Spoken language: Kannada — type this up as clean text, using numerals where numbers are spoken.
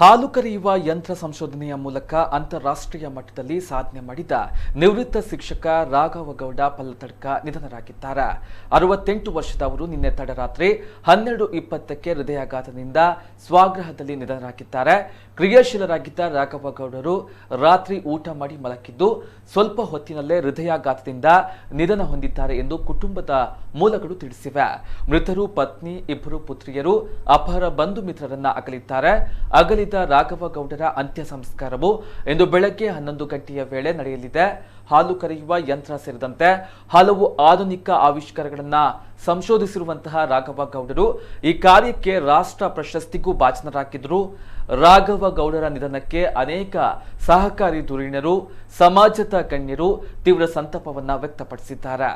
ಹಾಲು ಕರೆಯುವ ಯಂತ್ರ ಸಂಶೋಧನೆಯ ಮೂಲಕ ಅಂತಾರಾಷ್ಟ್ರೀಯ ಮಟ್ಟದಲ್ಲಿ ಸಾಧನೆ ಮಾಡಿದ ನಿವೃತ್ತ ಶಿಕ್ಷಕ ರಾಘವಗೌಡ ಪಲ್ಲತಡ್ಕ ನಿಧನರಾಗಿದ್ದಾರೆ. 68 ವರ್ಷದವರು ನಿನ್ನೆ ತಡರಾತ್ರಿ 12:20ಕ್ಕೆ ಹೃದಯಾಘಾತದಿಂದ ಸ್ವಗೃಹದಲ್ಲಿ ನಿಧನರಾಗಿದ್ದಾರೆ. ಕ್ರಿಯಾಶೀಲರಾಗಿದ್ದ ರಾಘವಗೌಡರು ರಾತ್ರಿ ಊಟ ಮಾಡಿ ಮಲಗಿದ್ದು ಸ್ವಲ್ಪ ಹೊತ್ತಿನಲ್ಲೇ ಹೃದಯಾಘಾತದಿಂದ ನಿಧನ ಹೊಂದಿದ್ದಾರೆ ಎಂದು ಕುಟುಂಬದ ಮೂಲಗಳು ತಿಳಿಸಿವೆ. ಮೃತರು ಪತ್ನಿ, ಇಬ್ಬರು ಪುತ್ರಿಯರು, ಅಪರ ಬಂಧು ಮಿತ್ರರನ್ನ ಅಗಲಿದ್ದಾರೆ. ಅಗಲಿದ ರಾಘವಗೌಡರ ಅಂತ್ಯ ಸಂಸ್ಕಾರವು ಇಂದು ಬೆಳಗ್ಗೆ 11 ಗಂಟೆಯ ವೇಳೆ ನಡೆಯಲಿದೆ. ಹಾಲು ಕರೆಯುವ ಯಂತ್ರ ಸೇರಿದಂತೆ ಹಲವು ಆಧುನಿಕ ಆವಿಷ್ಕಾರಗಳನ್ನು ಸಂಶೋಧಿಸಿರುವಂತಹ ರಾಘವಗೌಡರು ಈ ಕಾರ್ಯಕ್ಕೆ ರಾಷ್ಟ್ರ ಪ್ರಶಸ್ತಿಗೂ ಭಾಜನರಾಗಿದ್ದರು. ರಾಘವಗೌಡರ ನಿಧನಕ್ಕೆ ಅನೇಕ ಸಹಕಾರಿ ಧುರೀಣರು, ಸಮಾಜದ ಗಣ್ಯರು ತೀವ್ರ ಸಂತಾಪವನ್ನು ವ್ಯಕ್ತಪಡಿಸಿದ್ದಾರೆ.